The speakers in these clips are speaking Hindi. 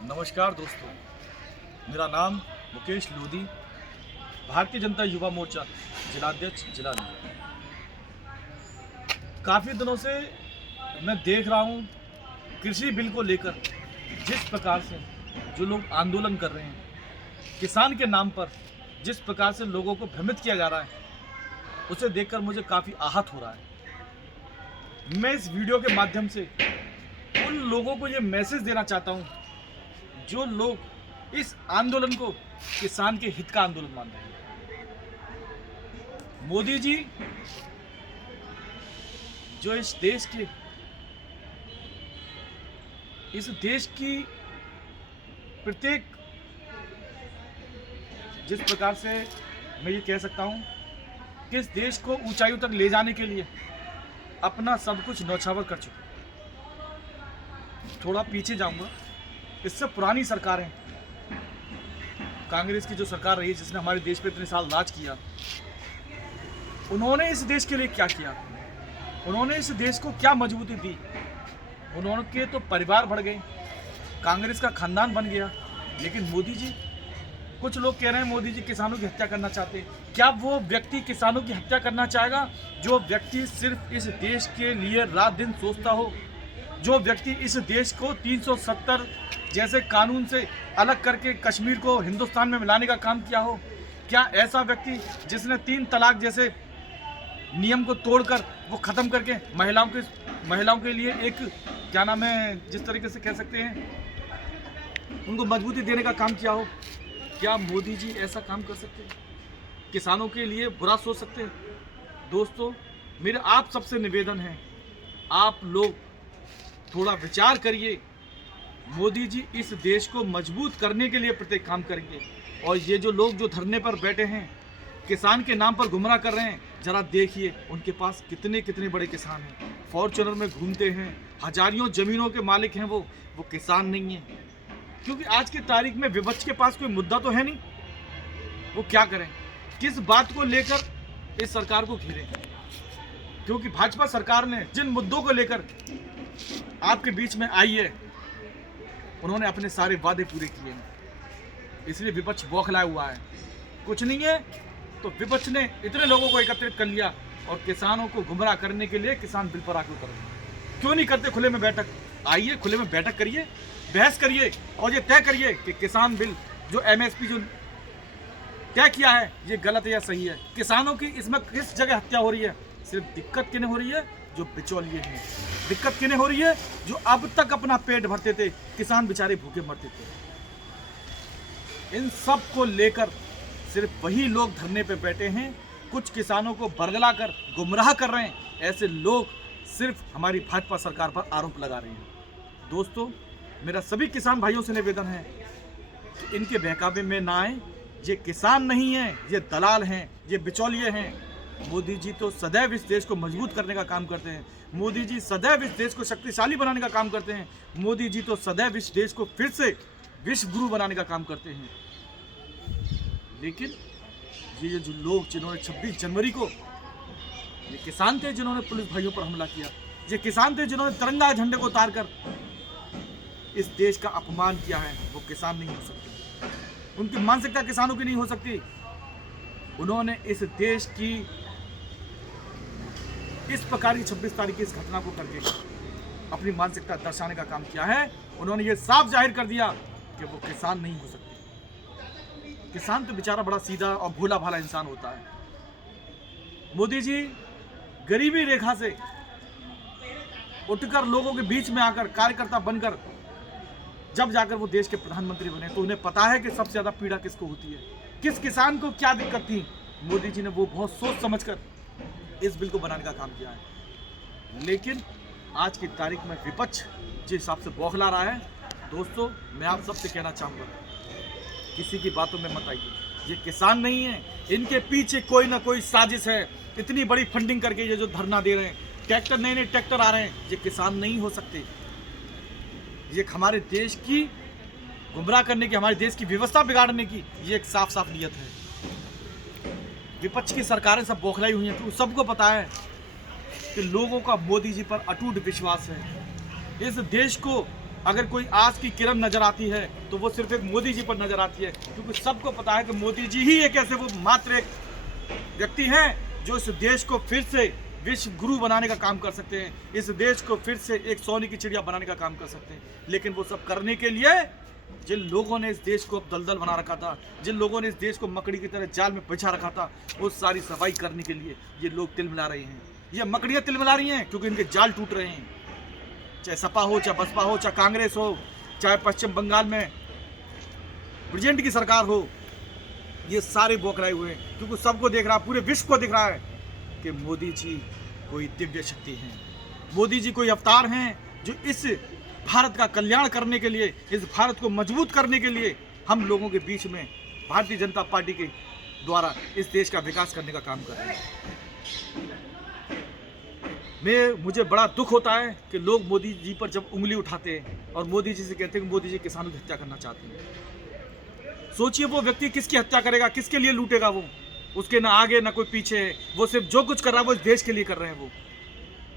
नमस्कार दोस्तों, मेरा नाम मुकेश लोधी, भारतीय जनता युवा मोर्चा जिलाध्यक्ष जिला नीमच। काफ़ी दिनों से मैं देख रहा हूँ कृषि बिल को लेकर जिस प्रकार से जो लोग आंदोलन कर रहे हैं, किसान के नाम पर जिस प्रकार से लोगों को भ्रमित किया जा रहा है, उसे देखकर मुझे काफ़ी आहत हो रहा है। मैं इस वीडियो के माध्यम से उन लोगों को ये मैसेज देना चाहता हूँ जो लोग इस आंदोलन को किसान के हित का आंदोलन मान रहे हैं। मोदी जी जो इस देश की प्रत्येक, जिस प्रकार से मैं ये कह सकता हूँ कि इस देश को ऊंचाइयों तक ले जाने के लिए अपना सब कुछ न्यौछावर कर चुके। थोड़ा पीछे जाऊंगा, इससे पुरानी सरकार है, कांग्रेस की जो सरकार रही है जिसने हमारे देश पे इतने साल राज किया, उन्होंने इस देश के लिए क्या किया, उन्होंने इस देश को क्या मजबूती दी। उन्होंने तो परिवार बढ़ गए, कांग्रेस का खानदान बन गया। लेकिन मोदी जी, कुछ लोग कह रहे हैं मोदी जी किसानों की हत्या करना चाहते हैं। क्या वो व्यक्ति किसानों की हत्या करना चाहेगा जो व्यक्ति सिर्फ इस देश के लिए रात दिन सोचता हो, जो व्यक्ति इस देश को 370 जैसे कानून से अलग करके कश्मीर को हिंदुस्तान में मिलाने का काम किया हो? क्या ऐसा व्यक्ति जिसने 3 तलाक जैसे नियम को तोड़कर वो ख़त्म करके महिलाओं के लिए एक, क्या नाम है, जिस तरीके से कह सकते हैं, उनको मजबूती देने का काम किया हो? क्या मोदी जी ऐसा काम कर सकते हैं? किसानों के लिए बुरा सोच सकते हैं? दोस्तों, मेरा आप सबसे निवेदन है, आप लोग थोड़ा विचार करिए। मोदी जी इस देश को मजबूत करने के लिए प्रत्येक काम करेंगे। और ये जो लोग जो धरने पर बैठे हैं, किसान के नाम पर गुमराह कर रहे हैं, जरा देखिए उनके पास कितने कितने बड़े किसान हैं, फॉर्च्यूनर में घूमते हैं, हजारियों ज़मीनों के मालिक हैं, वो किसान नहीं है। क्योंकि आज की तारीख में विपक्ष के पास कोई मुद्दा तो है नहीं, वो क्या करें, किस बात को लेकर इस सरकार को घेरें। क्योंकि भाजपा सरकार ने जिन मुद्दों को लेकर आपके बीच में आई है, उन्होंने अपने सारे वादे पूरे किए हैं, इसलिए विपक्ष बौखलाया हुआ है। कुछ नहीं है तो विपक्ष ने इतने लोगों को एकत्रित कर लिया और किसानों को गुमराह करने के लिए किसान बिल पर आके उतर गए। क्यों नहीं करते खुले में बैठक? आइए, खुले में बैठक करिए, बहस करिए और ये तय करिए कि किसान बिल जो MSP जो तय किया है ये गलत है या सही है। किसानों की इसमें किस जगह हत्या हो रही है? सिर्फ दिक्कत किन्हें हो रही है? जो बिचौलिए हैं। दिक्कत किन्हें हो रही है? जो अब तक अपना पेट भरते थे, किसान बेचारे भूखे मरते थे। इन सब को लेकर सिर्फ वही लोग धरने पे बैठे हैं, कुछ किसानों को बरगला कर गुमराह कर रहे हैं। ऐसे लोग सिर्फ हमारी भाजपा सरकार पर आरोप लगा रहे हैं। दोस्तों, मेरा सभी किसान भाइयों से निवेदन है कि इनके बहकावे में ना आए। ये किसान नहीं है, ये दलाल हैं, ये बिचौलिए हैं। मोदी जी तो सदैव इस देश को मजबूत करने का काम करते हैं। मोदी जी सदैव इस देश को शक्तिशाली बनाने का काम करते हैं। मोदी जी तो सदैव इस देश को फिर से विश्व गुरु बनाने का काम करते हैं। लेकिन ये जो लोग जिन्होंने 26 जनवरी को, ये किसान थे जिन्होंने पुलिस भाइयों पर हमला किया, ये किसान थे जिन्होंने तिरंगा झंडे को उतार कर इस देश का अपमान किया है, वो किसान नहीं हो सकते। उनकी मानसिकता किसानों की नहीं हो सकती। उन्होंने इस देश की इस प्रकार की 26 तारीख की इस घटना को करके अपनी मानसिकता दर्शाने का काम किया है। उन्होंने ये साफ जाहिर कर दिया कि वो किसान नहीं हो सकते। किसान तो बेचारा बड़ा सीधा और भोला भाला इंसान होता है। मोदी जी गरीबी रेखा से उठकर लोगों के बीच में आकर कार्यकर्ता बनकर जब जाकर वो देश के प्रधानमंत्री बने, तो उन्हें पता है कि सबसे ज्यादा पीड़ा किसको होती है, किस किसान को क्या दिक्कत थी। मोदी जी ने वो बहुत सोच समझकर इस बिल को बनाने का काम किया है। लेकिन आज की तारीख में विपक्ष जिस हिसाब से बौखला रहा है, दोस्तों, मैं आप सबसे कहना चाहूँगा, किसी की बातों में मत आइए। ये किसान नहीं है, इनके पीछे कोई ना कोई साजिश है। इतनी बड़ी फंडिंग करके ये जो धरना दे रहे हैं, ट्रैक्टर, नए नए ट्रैक्टर आ रहे हैं, ये किसान नहीं हो सकते। ये हमारे देश की गुमराह करने की, हमारे देश की व्यवस्था बिगाड़ने की ये एक साफ साफ नीयत है। विपक्ष की सरकारें सब बौखलाई हुई हैं, तो सबको पता है कि लोगों का मोदी जी पर अटूट विश्वास है। इस देश को अगर कोई आज की किरण नजर आती है तो वो सिर्फ एक मोदी जी पर नजर आती है, क्योंकि सबको पता है कि मोदी जी ही एक ऐसे वो मात्र एक व्यक्ति हैं जो इस देश को फिर से विश्व गुरु बनाने का काम कर सकते हैं, इस देश को फिर से एक सोने की चिड़िया बनाने का काम कर सकते हैं। लेकिन वो सब करने के लिए जिन लोगों ने इस देश को दलदल बना रखा था, जिन लोगों ने इस देश को मकड़ी की तरह जाल में बिछा रखा था, वो सारी सफाई करने के लिए ये लोग तिल मिला रहे हैं। ये मकड़ियाँ तिल मिला रही हैं क्योंकि इनके जाल टूट रहे हैं। चाहे सपा हो, चाहे बसपा हो, चाहे कांग्रेस हो, चाहे पश्चिम बंगाल में प्रेजेंट की सरकार हो, ये सारे बौखलाए हुए हैं क्योंकि सबको देख रहा, पूरे विश्व को दिख रहा है कि मोदी जी कोई दिव्य शक्ति हैं, मोदी जी कोई अवतार हैं जो इस भारत का कल्याण करने के लिए, इस भारत को मजबूत करने के लिए हम लोगों के बीच में भारतीय जनता पार्टी के द्वारा इस देश का विकास करने का काम कर रहे हैं। मुझे बड़ा दुख होता है कि लोग मोदी जी पर जब उंगली उठाते हैं और मोदी जी से कहते हैं कि मोदी जी किसानों की हत्या करना चाहते हैं। सोचिए वो व्यक्ति किसकी हत्या करेगा, किसके लिए लूटेगा? वो उसके ना आगे ना कोई पीछे है, वो सिर्फ जो कुछ कर रहा है वो इस देश के लिए कर रहे हैं। वो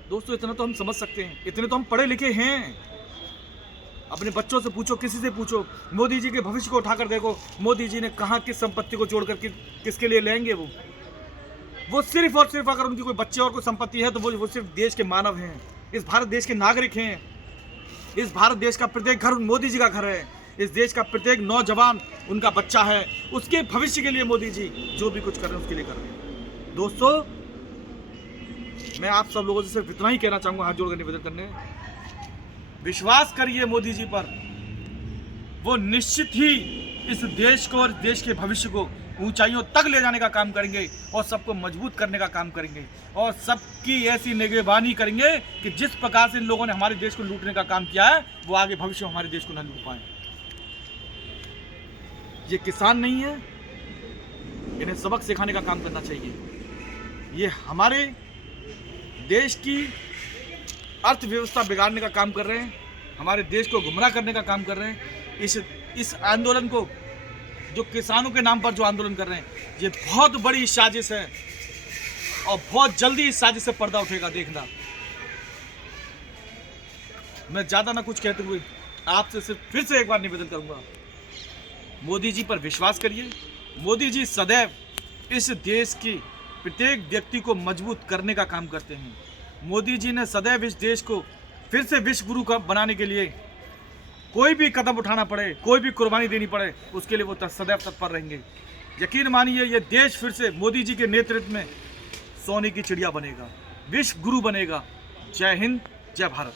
दोस्तों इतना तो हम समझ सकते हैं, इतने तो हम पढ़े लिखे हैं। अपने बच्चों से पूछो, किसी से पूछो, मोदी जी के भविष्य को उठाकर देखो, मोदी जी ने कहाँ किस संपत्ति को जोड़कर किसके लिए लेंगे? वो सिर्फ और सिर्फ अगर उनकी कोई बच्चे और कोई संपत्ति है तो वो सिर्फ देश के मानव हैं, इस भारत देश के नागरिक हैं। इस भारत देश का प्रत्येक घर मोदी जी का घर है, इस देश का प्रत्येक नौजवान उनका बच्चा है, उसके भविष्य के लिए मोदी जी जो भी कुछ कर रहे हैं उसके लिए कर रहे हैं। दोस्तों मैं आप सब लोगों से सिर्फ इतना ही कहना चाहूँगा, हाथ जोड़कर निवेदन करने, विश्वास करिए मोदी जी पर, वो निश्चित ही इस देश को और देश के भविष्य को ऊंचाइयों तक ले जाने का काम करेंगे और सबको मजबूत करने का काम करेंगे और सबकी ऐसी निगरानी करेंगे कि जिस प्रकार से इन लोगों ने हमारे देश को लूटने का काम किया है वो आगे भविष्य में हमारे देश को न लूट पाए। ये किसान नहीं है, इन्हें सबक सिखाने का काम करना चाहिए। ये हमारे देश की अर्थव्यवस्था बिगाड़ने का काम कर रहे हैं, हमारे देश को गुमराह करने का काम कर रहे हैं। इस आंदोलन को, जो किसानों के नाम पर जो आंदोलन कर रहे हैं, ये बहुत बड़ी साजिश है और बहुत जल्दी इस साजिश से पर्दा उठेगा, देखना। मैं ज़्यादा ना कुछ कहते हुए आपसे सिर्फ फिर से एक बार निवेदन करूंगा, मोदी जी पर विश्वास करिए। मोदी जी सदैव इस देश की प्रत्येक व्यक्ति को मजबूत करने का काम करते हैं। मोदी जी ने सदैव इस देश को फिर से विश्व गुरु का बनाने के लिए कोई भी कदम उठाना पड़े, कोई भी कुर्बानी देनी पड़े, उसके लिए वो सदैव तत्पर रहेंगे। यकीन मानिए ये देश फिर से मोदी जी के नेतृत्व में सोने की चिड़िया बनेगा, विश्व गुरु बनेगा। जय हिंद, जय भारत।